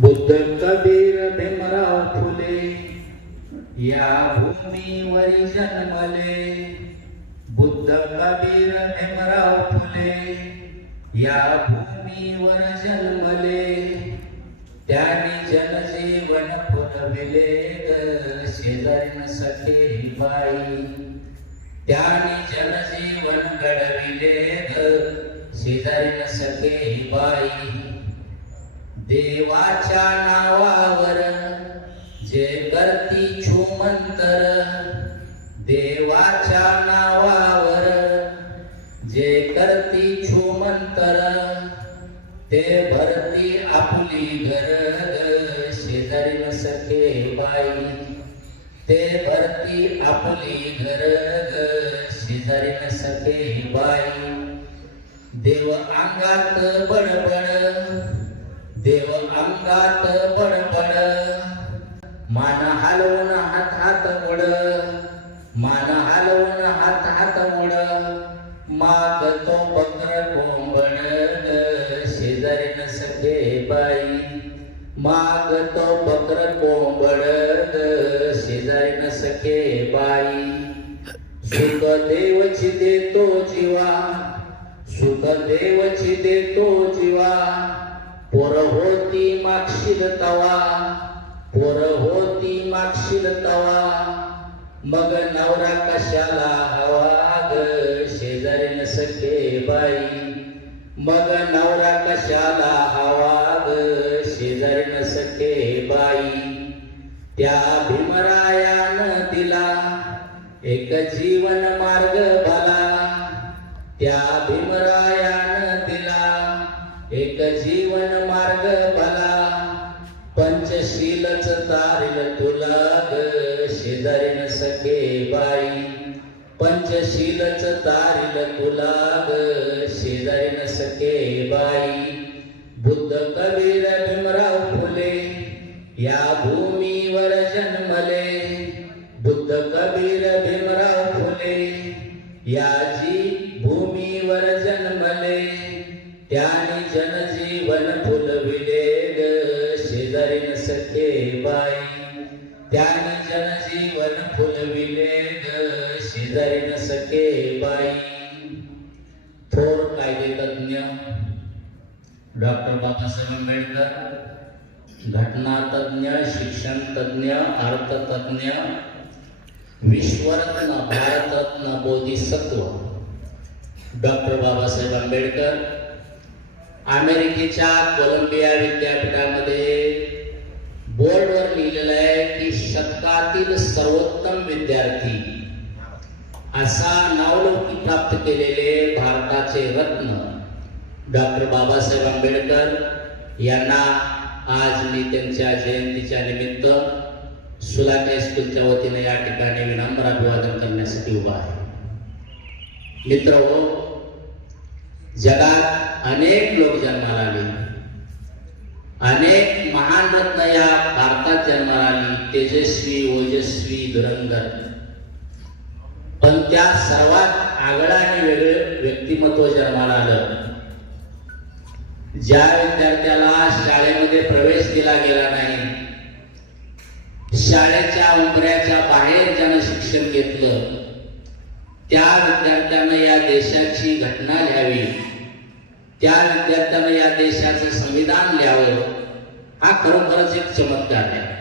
बुद्ध कबीर भीमराव फुले या भूमीवर जन्मले. बुद्ध कबीर भीमराव फुले या भूमीवर जन्मले. त्यांनी जनजीवन फुलविले ग शेजारीन सखे बाई. त्यांनी जनजीवन घडविले ग शेजारीन सखे बाई. देवाच्या नावावर जे करती छुमंतर देवाच्या नावावर जे करती छुमंतर ते भरती आपली घर शेजारी सखे बाई. ते भरती आपली घर शेजारी सखे बाई. देव अंगात बडबड देव अंगात बडबड. मान हलवून हात हात मोड. मान हलवून हात हात मोड. माग तो पत्र कोंबड शेजारी न सखे बाई. माग तो पत्र कोंबड शेजारी सखे बाई. सुख देवची देतो जीवा. सुख देवची देतो जीवा. पोर होती मागशील तवा. पोर होती मागशील तवा. मग नवरा कशाला हवा ग? शेजारी नसके बाई. मग नवरा कशाला हवा ग? शेजारी नसके बाई. त्या भीमरायानं दिला एक जीवन मार्ग पंचशीलच तारील तुला. शेजारी न सखे बाई थोर कायदे तज्ञ डॉक्टर बाबासाहेब आंबेडकर, घटना तज्ञ, शिक्षण तज्ञ अर्थतज्ञ विश्वरत्न, भारतरत्न, बोधिसत्व। डॉक्टर बाबासाहेब आंबेडकर, अमेरिकेच्या कोलंबिया विद्यापीठामध्ये बोर्डवर लिहिलेलं आहे की शतकातील सर्वोत्तम विद्यार्थी असा नावलौकी प्राप्त केलेले भारताचे रत्न डॉक्टर बाबासाहेब आंबेडकर यांना आज मी त्यांच्या जयंतीच्या निमित्त सुलाके स्कूलच्या वतीने या ठिकाणी विनम्र अभिवादन करण्यासाठी उभा आहे. मित्र हो जगात अनेक लोक जन्माला आले. अनेक महान रत्न या भारतात जन्माला आली. तेजस्वी ओजस्वी धुरंधर त्या सर्वात आगळं आणि वेगळं व्यक्तिमत्व जन्माला आलं. ज्या विद्यार्थ्याला शाळेमध्ये प्रवेश दिला गेला नाही शाळेच्या उंबऱ्याच्या बाहेर ज्यानं शिक्षण घेतलं त्या विद्यार्थ्यानं या देशाची घटना लिहावी त्या विद्यार्थ्यानं या देशाचं संविधान लिहावं हा खरोखरच एक चमत्कार आहे.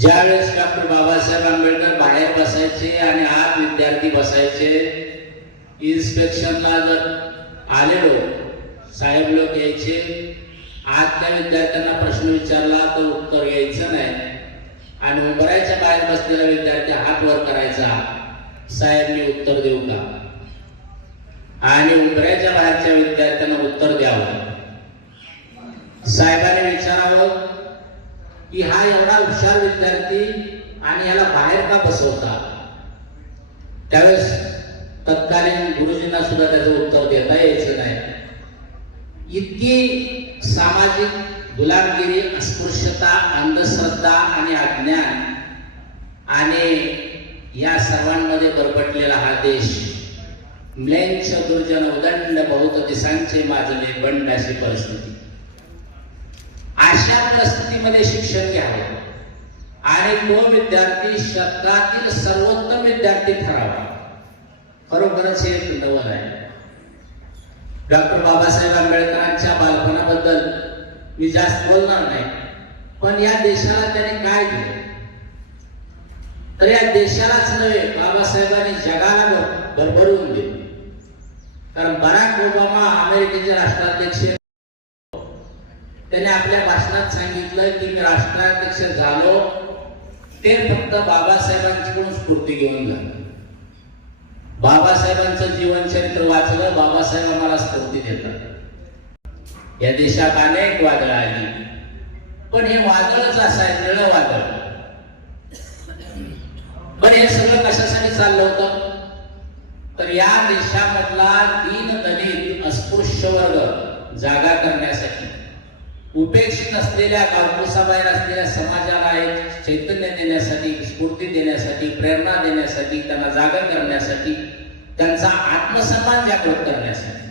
ज्यावेळेस डॉक्टर बाबासाहेब आंबेडकर बाहेर बसायचे आणि आत विद्यार्थी बसायचे इन्स्पेक्शनला जर आलेलो साहेब लोक यायचे आज त्या विद्यार्थ्यांना प्रश्न विचारला तर उत्तर यायचं नाही. आणि उभरायच्या बाहेर बसलेला विद्यार्थी हात वर करायचा साहेब मी उत्तर देऊ का? आणि उंबऱ्याच्या बाहेरच्या विद्यार्थ्यांना उत्तर द्यावं. साहेबांनी विचारावं की हा एवढा हुशार विद्यार्थी आणि याला बाहेर का बसवता? त्यावेळेस तत्कालीन गुरुजींना सुद्धा त्याचं उत्तर देता यायचं नाही. इतकी सामाजिक गुलामगिरी अस्पृश्यता अंधश्रद्धा आणि अज्ञान आणि या सर्वांमध्ये बरपटलेला हा देश म्लेंच दुर्जन उदंड बहुत दिसांचे माजले बंड अशी परिस्थिती. परिस्थितीमध्ये शिक्षण घ्यावे. आणि तो विद्यार्थी शतकातील सर्वोत्तम विद्यार्थी ठरावा. खरोखरच हे नवल आहे. डॉक्टर बाबासाहेब आंबेडकरांच्या बालपणाबद्दल मी जास्त बोलणार नाही. पण या देशाला त्याने काय दिले? तर या देशालाच नव्हे बाबासाहेबांनी जगाला भरभरून दिले. कारण बराक ओबामा अमेरिकेचे राष्ट्राध्यक्ष त्याने आपल्या भाषणात सांगितलं की मी राष्ट्राध्यक्ष झालो ते फक्त बाबासाहेबांच्याकडून स्फूर्ती घेऊन झालं. बाबासाहेबांचं जीवनचरित्र वाचलं बाबासाहेब आम्हाला स्फूर्ती देतात. या देशात अनेक वादळं आली. पण हे वादळच असं निळ वादळ. पण हे सगळं कशासाठी चाललं होतं? तर या देशामधला दीन दलित अस्पृश्य वर्ग जागा करण्यासाठी. उपेक्षित असलेल्या गावकुसाबाहेर असलेल्या समाजाला एक चैतन्य देण्यासाठी स्फूर्ती देण्यासाठी प्रेरणा देण्यासाठी त्यांना जागर करण्यासाठी त्यांचा आत्मसन्मान जागृत करण्यासाठी.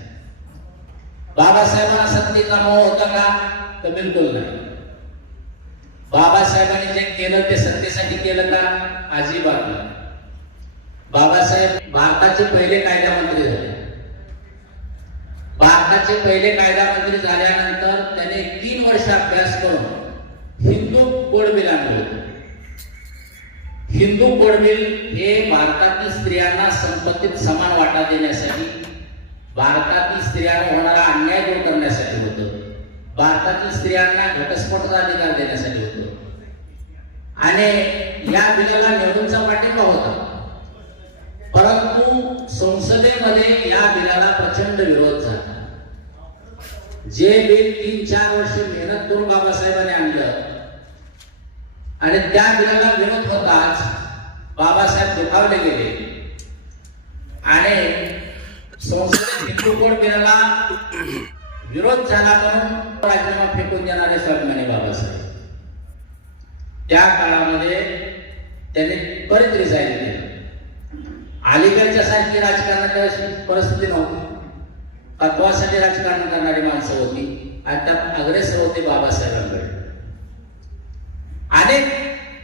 बाबासाहेबांना सत्तेचा मोह होता का? तर बिलकुल नाही. बाबासाहेबांनी जे केलं ते सत्तेसाठी केलं का? अजिबात नाही. बाबासाहेब भारताचे पहिले कायदा मंत्री झाले भारताचे पहिले कायदा मंत्री झाल्यानंतर त्याने तीन वर्ष अभ्यास करून हिंदू कोड बिल आणलं होतं. हिंदू कोड बिल हे भारतातील स्त्रियांना संपत्तीत समान वाटा देण्यासाठी भारतातील स्त्रियांना होणारा अन्याय दूर करण्यासाठी होतं. भारतातील स्त्रियांना घटस्फोटाचा अधिकार देण्यासाठी होतो. आणि या बिलाला नेहरूंचा पाठिंबा होता. परंतु संसदेमध्ये या बिलाला प्रचंड विरोध झाला. जे बिल तीन चार वर्ष मेहनत करून बाबासाहेबांनी आणलं आणि त्या बिलाला विरोध होताच बाबासाहेब दुखावले गेले. आणि संसदेत हिंदू बिलाला विरोध झाला म्हणून राजीनामा फेकून देणारे स्वाभिमानी बाबासाहेब. त्या काळामध्ये त्यांनी परत रिझाईन केलं. अलीकडच्या सारखी राजकारणाची परिस्थिती नव्हती. तत्वासाठी राजकारण करणारी माणसं होती. आणि त्यात अग्रेसर होते बाबासाहेब आंबेडकर अनेक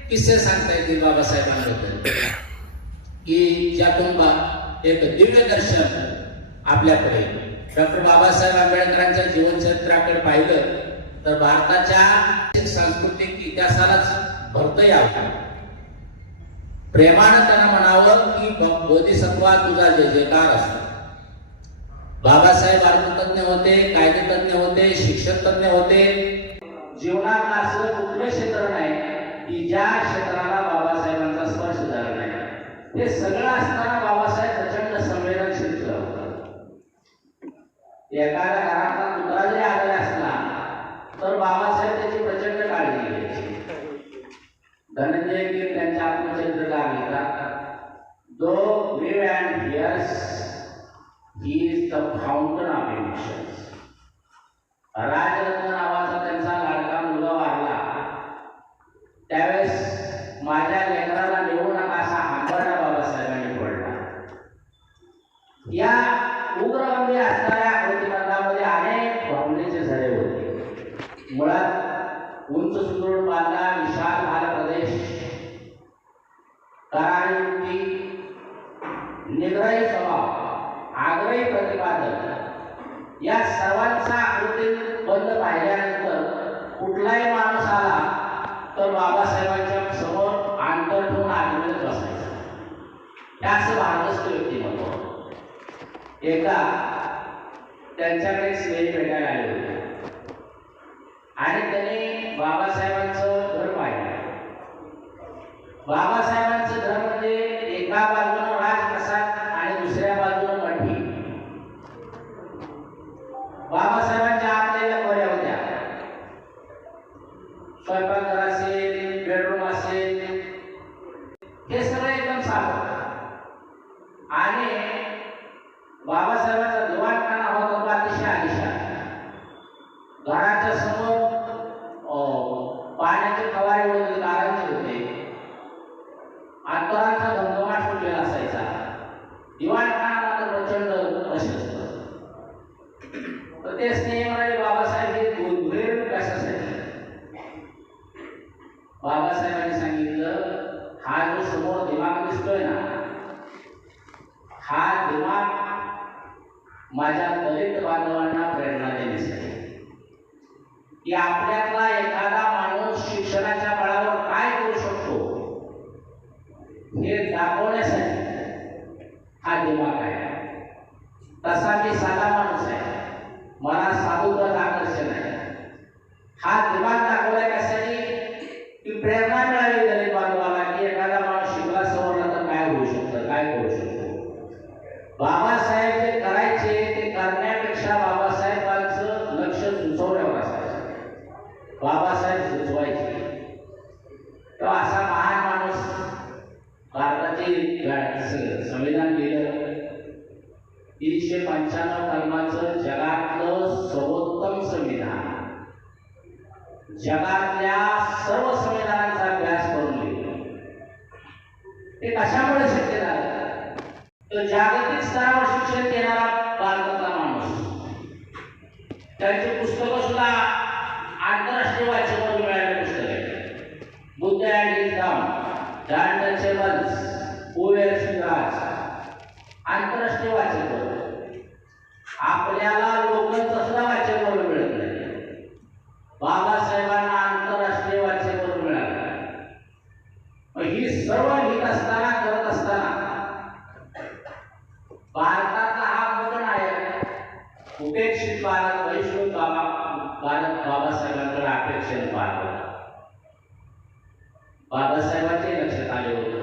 किस्से सांगता येतील बाबासाहेबांबद्दल. की ज्यातून बा एक दिव्य दर्शन आपल्याकडे डॉक्टर बाबासाहेब आंबेडकरांच्या जीवनचरित्राकडे पाहिलं तर भारताच्या सांस्कृतिक इतिहासालाच भरत यावं प्रेमानं त्यांना म्हणावं की बोधिसत्वा तुझा जय जयकार असतो. बाबासाहेब अर्थतज्ञ होते कायदेतज्ञ होते शिक्षक तज्ञ होते. जीवनात असं कुठलं क्षेत्र नाही की ज्या क्षेत्राला बाबासाहेबांचा स्पर्श झाला नाही. हे सगळं असताना बाबासाहेब प्रचंड संवेदनशील एखाद्या घरातला कुत्रा जरी आलेला असला तर बाबासाहेब त्याची प्रचंड काळजी घ्यायची. धनंजय गिर त्यांच्या आत्मचरित्र लागले दो जो ही इज द फाउंटन राजरत्न नावाचा त्यांचा लाडका मुलगा वारला. त्यावेळेस माझ्या लेकराला नेऊ नका असा हांबरडा बाबासाहेबांनी पडला या उग्रगंभीर असणाऱ्या प्रतिबंधामध्ये अनेक भावनेचे झरे होते. मुळात उंच सुदृढ बांधला विशाल भाल प्रदेश करायुक्ती निग्रही स्वभाव. आग्रही प्रतिपादन. या सर्वांचा आकृतीत बंद पाहिल्यानंतर कुठलाही माणूस आला तर बाबासाहेबांच्या समोर अंतर ठेवून आग्रहित बसायचा. त्याच असं भारदस्त व्यक्तिमत्व होतं. एकदा त्यांच्याकडे स्नेही भेटायला आले होते. आणि त्यांनी बाबासाहेबांचं घर पाहिलं. बाबासाहेब घराच्या समोर पाण्याचे फवारे वगैरे दारांचे होते आंदोलनाचा धमधमाट फुटलेला असायचा. दिवाणखाना मात्र प्रचंड रश तर ते स्नेहमराजे बाबासाहेब हे गोंधळेर कशासाठी बाबासाहेबांनी सांगितलं हा जो समोर दिमाग दिसतोय ना हा दिमाग माझ्या दलित बांधवांना प्रेरणा देण्यासाठी की आपल्यातला एखादा माणूस शिक्षणाच्या बळावर काय करू शकतो? हे दाखवण्यासाठी हा दिमाग आहे. तसा मी साधा माणूस आहे. मला साधुपद आकर्षण आहे. हा दिमाग दाखवलाय कशासाठी की प्रेरणा मिळाली दलित बांधवाला की एखादा माणूस शिकला सवरला तर काय होऊ शकतं? काय करू शकतो? बाबासाहेब जे करायचे ते करण्यापेक्षा बाबासाहेबांचं लक्ष सुचवण्यावर असायचं बाबासाहेब सुचवायचे तो असा महान माणूस भारताचे गा- स- संविधान लिहिलं तीनशे पंच्याण्णव कलमाचं जगातलं सर्वोत्तम संविधान जगातल्या सर्व संविधानांचा अभ्यास करून लिहिलं ते कशामुळे शक्य झालं? तर जागतिक स्तरावर शिक्षण देणारा भारताचा माणूस. त्यांची पुस्तकं सुद्धा आंतरराष्ट्रीय वाचकावर मिळालेली पुस्तक आहे Buddha and his Dhamma untouchables over Shivraj आंतरराष्ट्रीय वाचक आपल्याला लोकांचं सुद्धा वाचक मिळत नाही बाबासाहेबांना आंतरराष्ट्रीय वाचक मिळालं मग ही सर्व लिहित असताना करत असताना भारताचा हा मूलनायक उपेक्षित भारत वैश्विक बाबा भारत बाबासाहेबांकडे अपेक्षेने पाहत होता बाबासाहेबांचे लक्षात आले होते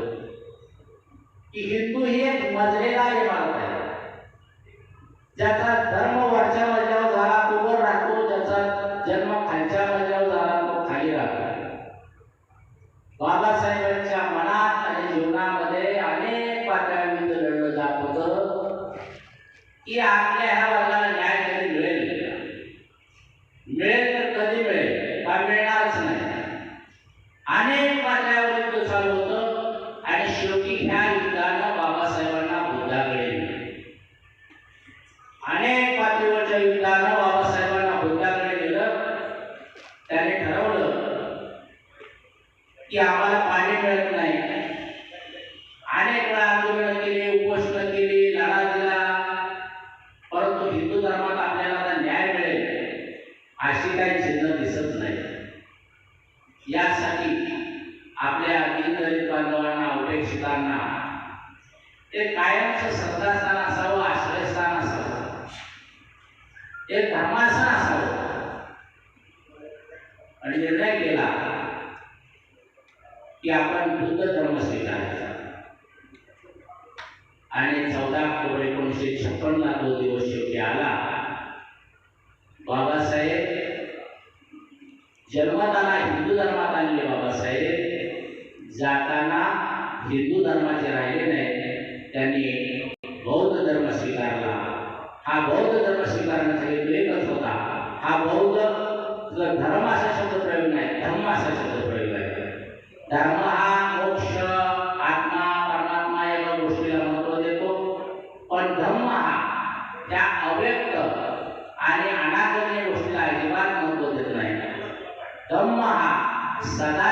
की हिंदू ही एक मजलेदार इमारत आहे ज्याचा धर्म वरच्या मजल्यावर झाला तो वर राहतो ज्याचा जन्म खालच्या मजल्यावर झाला तो खाली राहतो बाबासाहेबांच्या मनात आणि जीवनामध्ये अनेक पातळ्यांविरुद्ध लढलं जात होतं की आपल्या ह्या वर्गाला न्याय कधी मिळेल मिळेल तर कधी मिळेल का मिळणारच नाही अनेक पातळ्यावर चालू होतं आणि शेवटी ह्या युद्धानं बाबासाहेबांना बुद्धाकडे नेलं. अनेक पातळीवरच्या युद्धानं बाबासाहेबांना बुद्धाकडे नेलं त्याने ठरवलं की आम्हाला पाणी मिळत नाही अनेक वेळा आंदोलन केली उपोषण केली लढा दिला परंतु हिंदू धर्मात आपल्याला आता न्याय मिळेल अशी काही चिन्ह दिसत नाही यासाठी आपल्या दीनदलित बांधवांना उपेक्षितांना ते कायमचं श्रद्धास्थान असावं आश्रयस्थान असावं. एक धर्मासन असावं. आणि निर्णय केला की आपण बुद्ध धर्म स्वीकारायचा. आणि चौदा ऑक्टोबर एकोणीसशे छप्पनला तो दिवस शेवटी आला बाबासाहेब जन्मताना हिंदू धर्मात आलेले बाबासाहेब जाताना हिंदू धर्माचे राहिले नाही. त्यांनी बौद्ध धर्म स्वीकारला. हा बौद्ध धर्म स्वीकारण्याचा हेतू एकच होता. हा बौद्ध धर्म असा शब्द प्रयोग नाही धर्म असा शब्द प्रयोग आहे. धर्म हा मोक्ष आत्मा परमात्मा या गोष्टीला महत्त्व देतो. पण धर्म हा त्या अव्यक्त आणि अनाकरणीय गोष्टीला अजिबात महत्त्व देत नाही. धम्म हा सदा